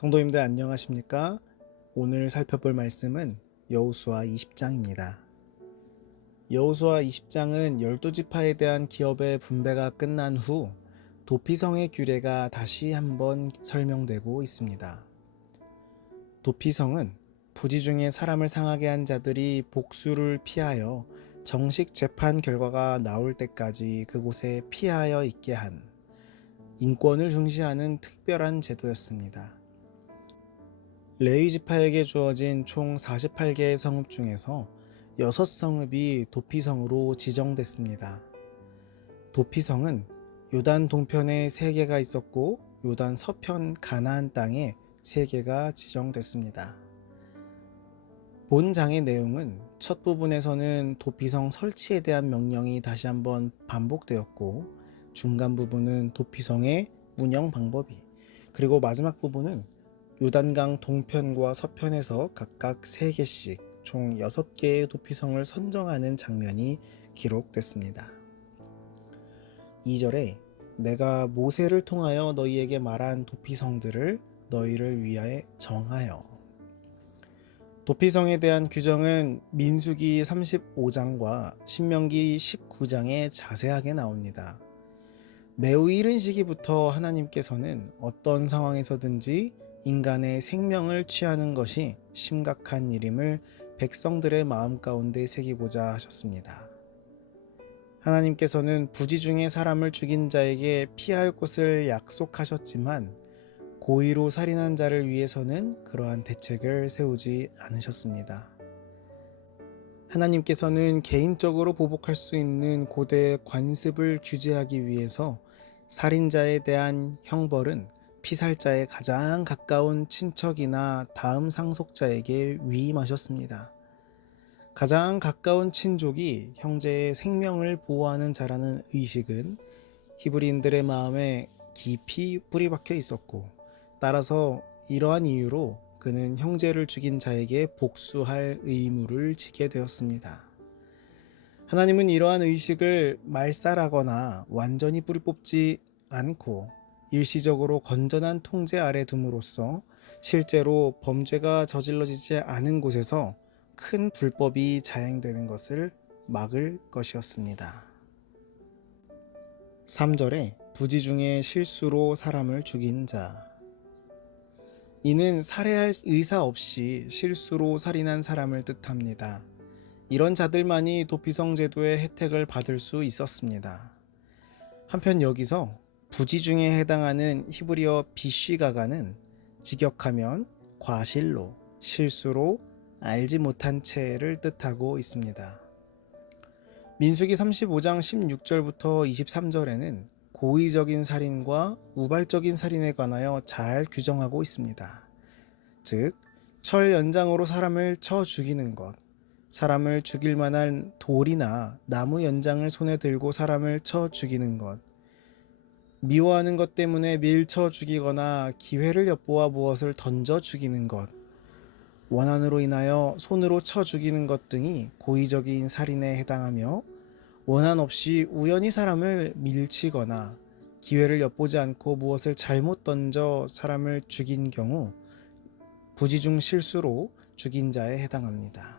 성도님들 안녕하십니까? 오늘 살펴볼 말씀은 여호수아 20장입니다. 여호수아 20장은 12지파에 대한 기업의 분배가 끝난 후 도피성의 규례가 다시 한번 설명되고 있습니다. 도피성은 부지 중에 사람을 상하게 한 자들이 복수를 피하여 정식 재판 결과가 나올 때까지 그곳에 피하여 있게 한 인권을 중시하는 특별한 제도였습니다. 레위 지파에게 주어진 총 48개의 성읍 중에서 6성읍이 도피성으로 지정됐습니다. 도피성은 요단 동편에 3개가 있었고 요단 서편 가나안 땅에 3개가 지정됐습니다. 본 장의 내용은 첫 부분에서는 도피성 설치에 대한 명령이 다시 한번 반복되었고, 중간 부분은 도피성의 운영 방법이, 그리고 마지막 부분은 요단강 동편과 서편에서 각각 3개씩 총 6개의 도피성을 선정하는 장면이 기록됐습니다. 2절에 내가 모세를 통하여 너희에게 말한 도피성들을 너희를 위하여 정하여. 도피성에 대한 규정은 민수기 35장과 신명기 19장에 자세하게 나옵니다. 매우 이른 시기부터 하나님께서는 어떤 상황에서든지 인간의 생명을 취하는 것이 심각한 일임을 백성들의 마음 가운데 새기고자 하셨습니다. 하나님께서는 부지 중에 사람을 죽인 자에게 피할 곳을 약속하셨지만 고의로 살인한 자를 위해서는 그러한 대책을 세우지 않으셨습니다. 하나님께서는 개인적으로 보복할 수 있는 고대의 관습을 규제하기 위해서 살인자에 대한 형벌은 피살자의 가장 가까운 친척이나 다음 상속자에게 위임하셨습니다. 가장 가까운 친족이 형제의 생명을 보호하는 자라는 의식은 히브리인들의 마음에 깊이 뿌리박혀 있었고, 따라서 이러한 이유로 그는 형제를 죽인 자에게 복수할 의무를 지게 되었습니다. 하나님은 이러한 의식을 말살하거나 완전히 뿌리 뽑지 않고 일시적으로 건전한 통제 아래 둠으로써 실제로 범죄가 저질러지지 않은 곳에서 큰 불법이 자행되는 것을 막을 것이었습니다. 3절에 부지 중에 실수로 사람을 죽인 자. 이는 살해할 의사 없이 실수로 살인한 사람을 뜻합니다. 이런 자들만이 도피성 제도의 혜택을 받을 수 있었습니다. 한편 여기서 부지 중에 해당하는 히브리어 비쉬가가는 직역하면 과실로, 실수로, 알지 못한 채를 뜻하고 있습니다. 민수기 35장 16절부터 23절에는 고의적인 살인과 우발적인 살인에 관하여 잘 규정하고 있습니다. 즉, 철 연장으로 사람을 쳐 죽이는 것, 사람을 죽일 만한 돌이나 나무 연장을 손에 들고 사람을 쳐 죽이는 것, 미워하는 것 때문에 밀쳐 죽이거나 기회를 엿보아 무엇을 던져 죽이는 것, 원한으로 인하여 손으로 쳐 죽이는 것 등이 고의적인 살인에 해당하며, 원한 없이 우연히 사람을 밀치거나 기회를 엿보지 않고 무엇을 잘못 던져 사람을 죽인 경우 부지중 실수로 죽인 자에 해당합니다.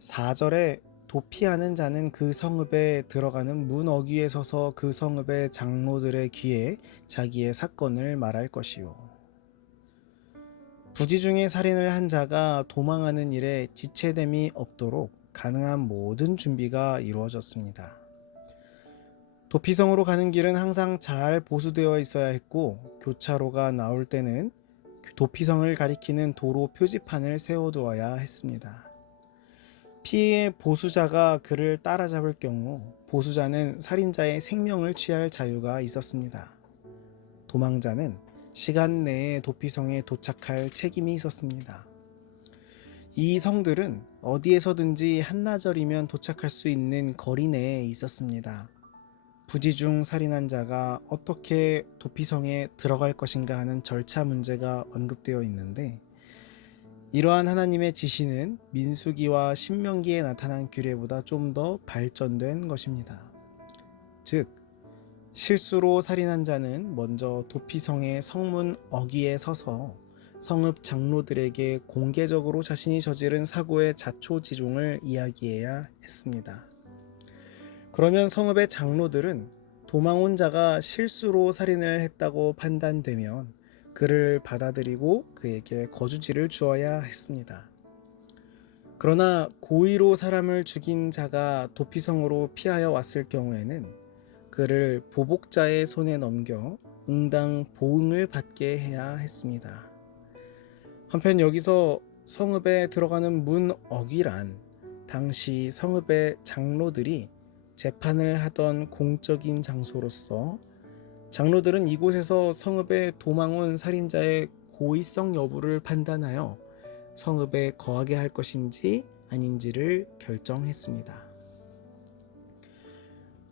4절에 도피하는 자는 그 성읍에 들어가는 문 어귀에 서서 그 성읍의 장로들의 귀에 자기의 사건을 말할 것이요. 부지 중에 살인을 한 자가 도망하는 일에 지체됨이 없도록 가능한 모든 준비가 이루어졌습니다. 도피성으로 가는 길은 항상 잘 보수되어 있어야 했고, 교차로가 나올 때는 도피성을 가리키는 도로 표지판을 세워두어야 했습니다. 피해의 보수자가 그를 따라잡을 경우 보수자는 살인자의 생명을 취할 자유가 있었습니다. 도망자는 시간 내에 도피성에 도착할 책임이 있었습니다. 이 성들은 어디에서든지 한나절이면 도착할 수 있는 거리 내에 있었습니다. 부지 중 살인한 자가 어떻게 도피성에 들어갈 것인가 하는 절차 문제가 언급되어 있는데, 이러한 하나님의 지시는 민수기와 신명기에 나타난 규례보다 좀 더 발전된 것입니다. 즉, 실수로 살인한 자는 먼저 도피성의 성문 어귀에 서서 성읍 장로들에게 공개적으로 자신이 저지른 사고의 자초지종을 이야기해야 했습니다. 그러면 성읍의 장로들은 도망 온 자가 실수로 살인을 했다고 판단되면 그를 받아들이고 그에게 거주지를 주어야 했습니다. 그러나 고의로 사람을 죽인 자가 도피성으로 피하여 왔을 경우에는 그를 보복자의 손에 넘겨 응당 보응을 받게 해야 했습니다. 한편 여기서 성읍에 들어가는 문 어귀란 당시 성읍의 장로들이 재판을 하던 공적인 장소로서 장로들은 이곳에서 성읍에 도망온 살인자의 고의성 여부를 판단하여 성읍에 거하게 할 것인지 아닌지를 결정했습니다.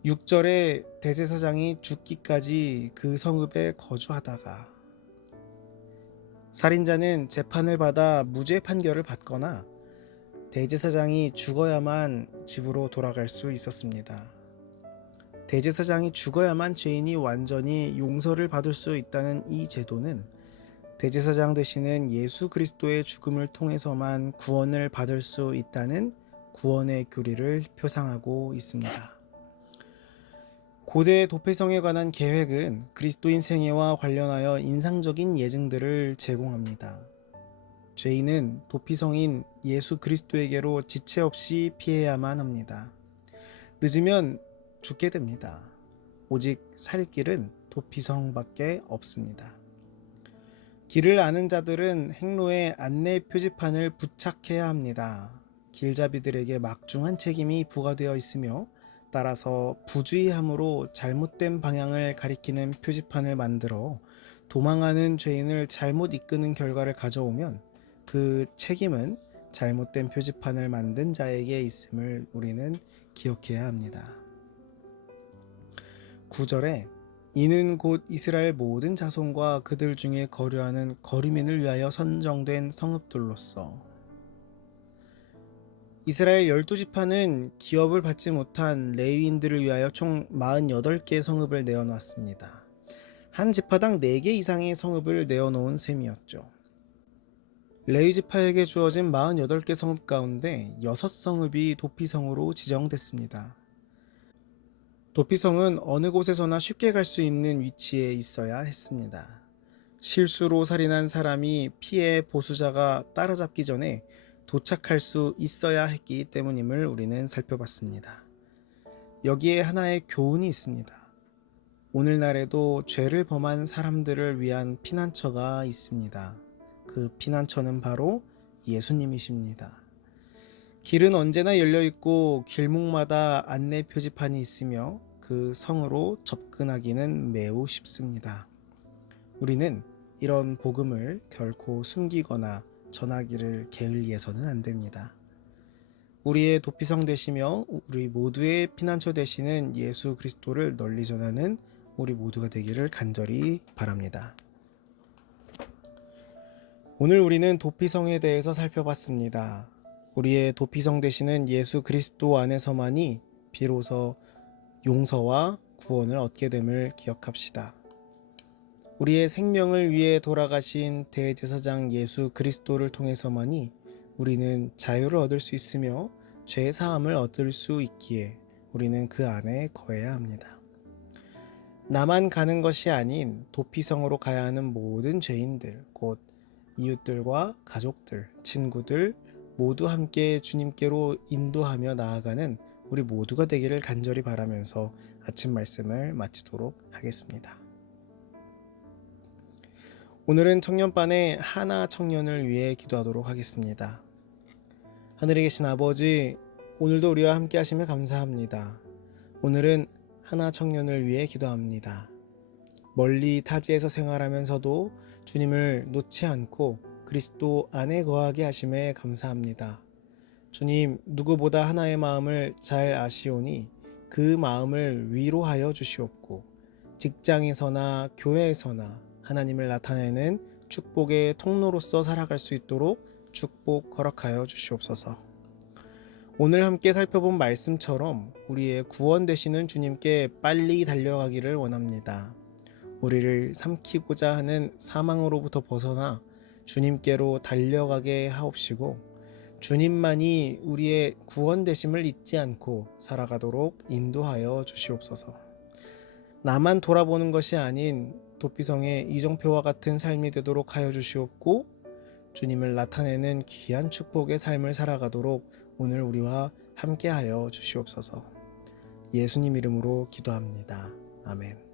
6절에 대제사장이 죽기까지 그 성읍에 거주하다가 살인자는 재판을 받아 무죄 판결을 받거나 대제사장이 죽어야만 집으로 돌아갈 수 있었습니다. 대제사장이 죽어야만 죄인이 완전히 용서를 받을 수 있다는 이 제도는 대제사장 되시는 예수 그리스도의 죽음을 통해서만 구원을 받을 수 있다는 구원의 교리를 표상하고 있습니다. 고대 도피성에 관한 계획은 그리스도인 생애와 관련하여 인상적인 예증들을 제공합니다. 죄인은 도피성인 예수 그리스도에게로 지체 없이 피해야만 합니다. 늦으면 죽게 됩니다. 오직 살 길은 도피성밖에 없습니다. 길을 아는 자들은 행로에 안내 표지판을 부착해야 합니다. 길잡이들에게 막중한 책임이 부과되어 있으며 따라서 부주의함으로 잘못된 방향을 가리키는 표지판을 만들어 도망하는 죄인을 잘못 이끄는 결과를 가져오면 그 책임은 잘못된 표지판을 만든 자에게 있음을 우리는 기억해야 합니다. 9절에 이는 곧 이스라엘 모든 자손과 그들 중에 거류하는 거류민을 위하여 선정된 성읍들로서 이스라엘 12지파는 기업을 받지 못한 레위인들을 위하여 총 48개의 성읍을 내어놨습니다. 한 지파당 4개 이상의 성읍을 내어놓은 셈이었죠. 레위지파에게 주어진 48개 성읍 가운데 6성읍이 도피성으로 지정됐습니다. 도피성은 어느 곳에서나 쉽게 갈 수 있는 위치에 있어야 했습니다. 실수로 살인한 사람이 피해 보수자가 따라잡기 전에 도착할 수 있어야 했기 때문임을 우리는 살펴봤습니다. 여기에 하나의 교훈이 있습니다. 오늘날에도 죄를 범한 사람들을 위한 피난처가 있습니다. 그 피난처는 바로 예수님이십니다. 길은 언제나 열려있고 길목마다 안내 표지판이 있으며 그 성으로 접근하기는 매우 쉽습니다. 우리는 이런 복음을 결코 숨기거나 전하기를 게을리해서는 안 됩니다. 우리의 도피성 되시며 우리 모두의 피난처 되시는 예수 그리스도를 널리 전하는 우리 모두가 되기를 간절히 바랍니다. 오늘 우리는 도피성에 대해서 살펴봤습니다. 우리의 도피성 되시는 예수 그리스도 안에서만이 비로소 용서와 구원을 얻게 됨을 기억합시다. 우리의 생명을 위해 돌아가신 대제사장 예수 그리스도를 통해서만이 우리는 자유를 얻을 수 있으며 죄 사함을 얻을 수 있기에 우리는 그 안에 거해야 합니다. 나만 가는 것이 아닌 도피성으로 가야 하는 모든 죄인들, 곧 이웃들과 가족들, 친구들 모두 함께 주님께로 인도하며 나아가는 우리 모두가 되기를 간절히 바라면서 아침 말씀을 마치도록 하겠습니다. 오늘은 청년반의 하나 청년을 위해 기도하도록 하겠습니다. 하늘에 계신 아버지, 오늘도 우리와 함께 하시며 감사합니다. 오늘은 하나 청년을 위해 기도합니다. 멀리 타지에서 생활하면서도 주님을 놓지 않고 그리스도 안에 거하게 하심에 감사합니다. 주님, 누구보다 하나의 마음을 잘 아시오니 그 마음을 위로하여 주시옵고 직장에서나 교회에서나 하나님을 나타내는 축복의 통로로서 살아갈 수 있도록 축복 허락하여 주시옵소서. 오늘 함께 살펴본 말씀처럼 우리의 구원 되시는 주님께 빨리 달려가기를 원합니다. 우리를 삼키고자 하는 사망으로부터 벗어나 주님께로 달려가게 하옵시고 주님만이 우리의 구원 되심을 잊지 않고 살아가도록 인도하여 주시옵소서. 나만 돌아보는 것이 아닌 도피성의 이정표와 같은 삶이 되도록 하여 주시옵고 주님을 나타내는 귀한 축복의 삶을 살아가도록 오늘 우리와 함께하여 주시옵소서. 예수님 이름으로 기도합니다. 아멘.